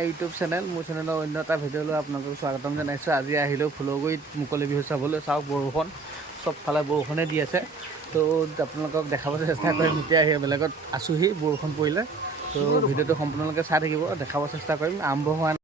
YouTube channel মোৰ চেনেলৰ অন্য এটা ভিডিঅ'লৈ আপোনালোকক স্বাগতম জনাইছোঁ। আজি আহিলোঁ ফুলগুৰিত মুকলি বিহু চাবলৈ। চাওক বৰষুণ, চবফালে বৰষুণে দি আছে। তো আপোনালোকক দেখাবলৈ চেষ্টা কৰিম। এতিয়া আহি বেলেগত আছোঁহি, বৰষুণ পৰিলে। তো ভিডিঅ'টো সম্পূৰ্ণলৈকে চাই থাকিব, দেখাব চেষ্টা কৰিম। আৰম্ভ হোৱা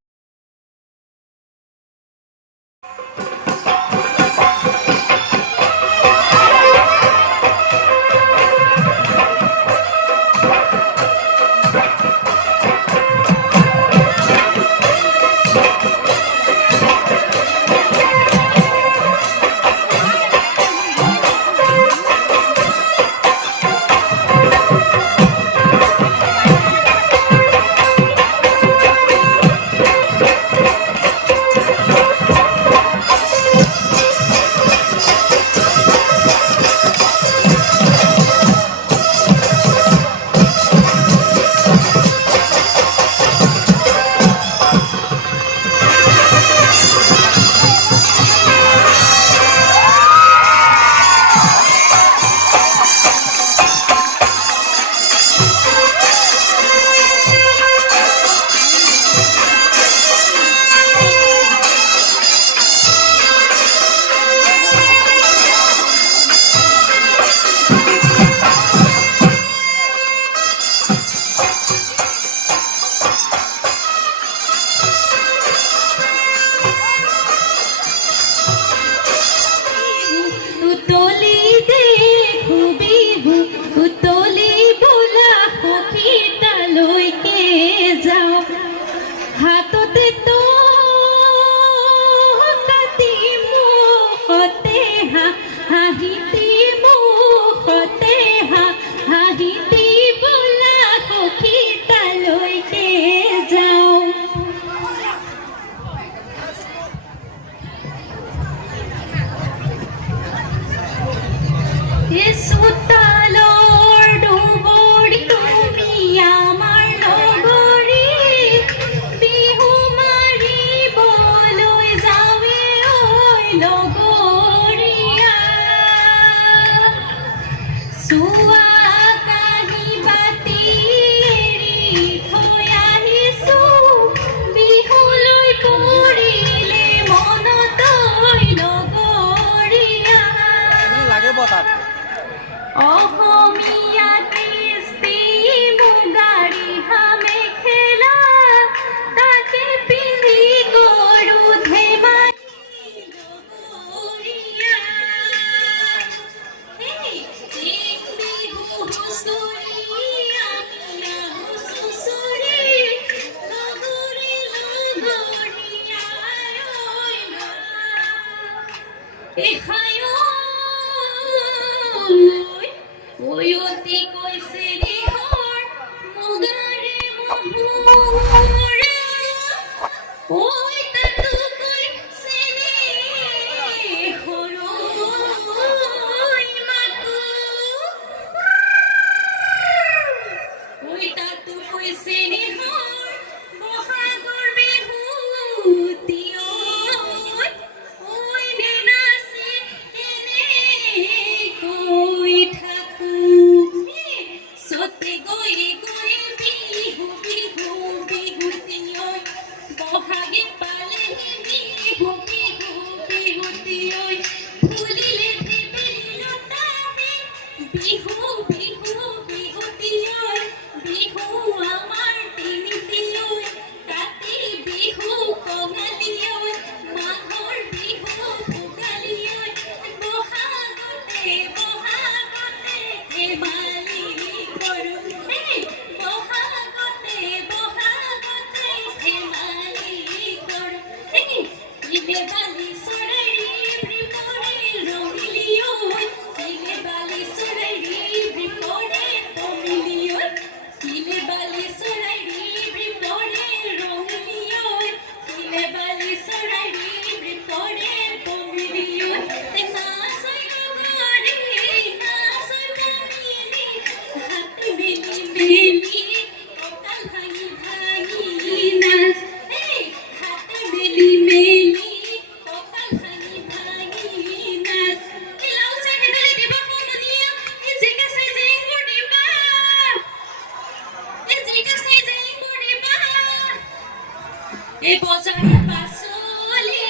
এ বজাৰ পাচলি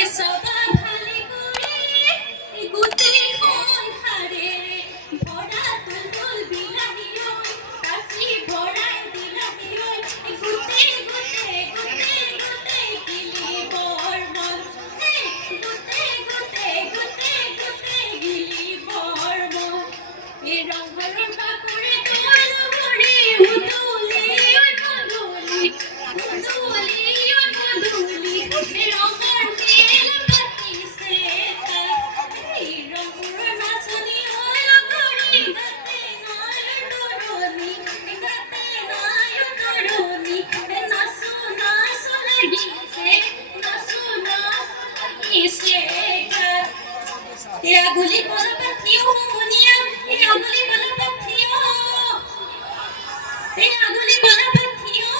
এ সবা ভালে কৰে এ গোটেইখন হাৰেৰে ভৰা তুলতুল বিলাহী ঐ কাচি ভৰাই বিলাহী ঐ এ গোটেই গোটেই গোটেই গোটেই গিলিবৰ মন গোটেই গোটেই গোটেই গোটেই গিলিবৰ মন এ ৰংঘৰৰ কাপোৰে তোৰ ভৰি উদুলি ঐ গধূলি Aguli para patio, monia, aguli para patio, aguli para patio.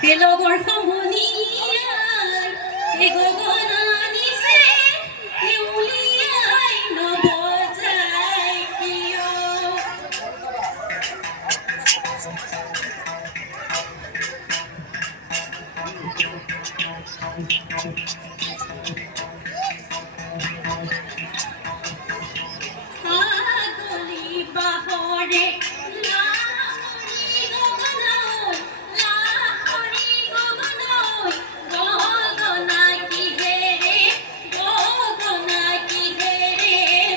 Pelogor harmoniar, gogolani se, uliai no bojai kio. Aguli bahore, la hori gogolai, la hori gogolai, gogona ki here,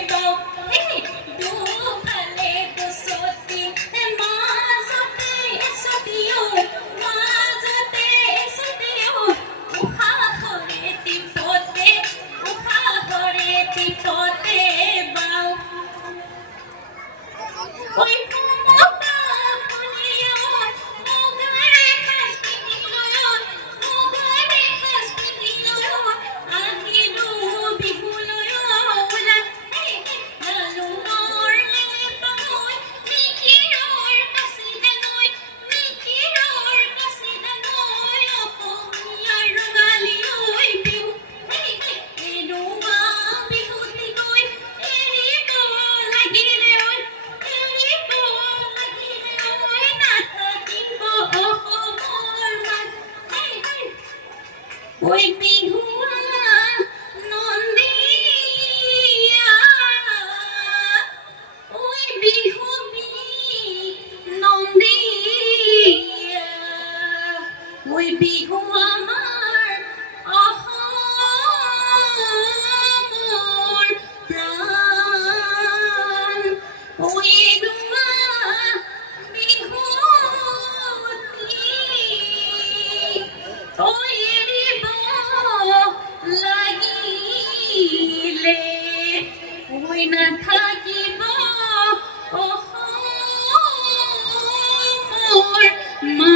bau. Du phale du soti, mazote sotio, uha hore tipote bau. Oi kumota puniyon, mugare khas piniloyon, ahilu bihuloyon, lalumor lepamoy, mikiror kasidanoy, apong yarungalioy bihu, enuma bihutikoy, eriko lagileon, natatiko Oi bihua nondia, oi bihumi nondia, oi bihu amar ahor pran, oi duma bihuti, oi ribo লাগিলে ওই না থাকিব মোর মা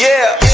Yeah.